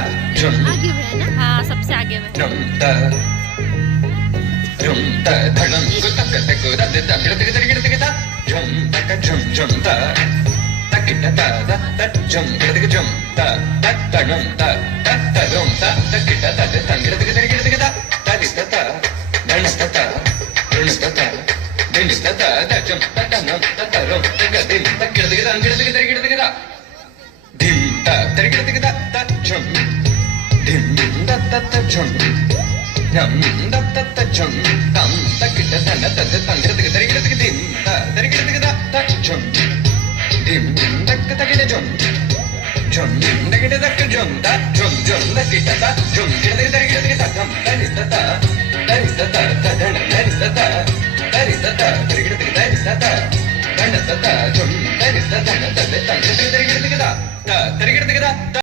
झुम आगे में है ना? हाँ सबसे आगे में झुम ता झुम ता धड़म को तक तक दा दे दा गिड़ गिड़ गिड़ दा झुम तक झुम झुम ता तक ता ता ता झुम गिड़ गिड़ झुम ता ता धड़म ता ता धड़म ता तक ता ता ता गिड़ गिड़ गिड़ दा ता दी ता धण ता ता धण ता ता दिन ता ता ता झुम ता ता नम ता ता रोम तक दिन तक गिड़ गिड़ दा dim da tar gira da da chum dim da da da chum nam da da da chum tam da kita da da da da gira tar gira dim da tar gira da da chum dim da da gira chum chum da gira da chum da chum chum da kita da chum gira tar gira da tam da ni da da da ni da da da da ni da da da ni da da tar gira da da da da da chum da ni da da da da gira da da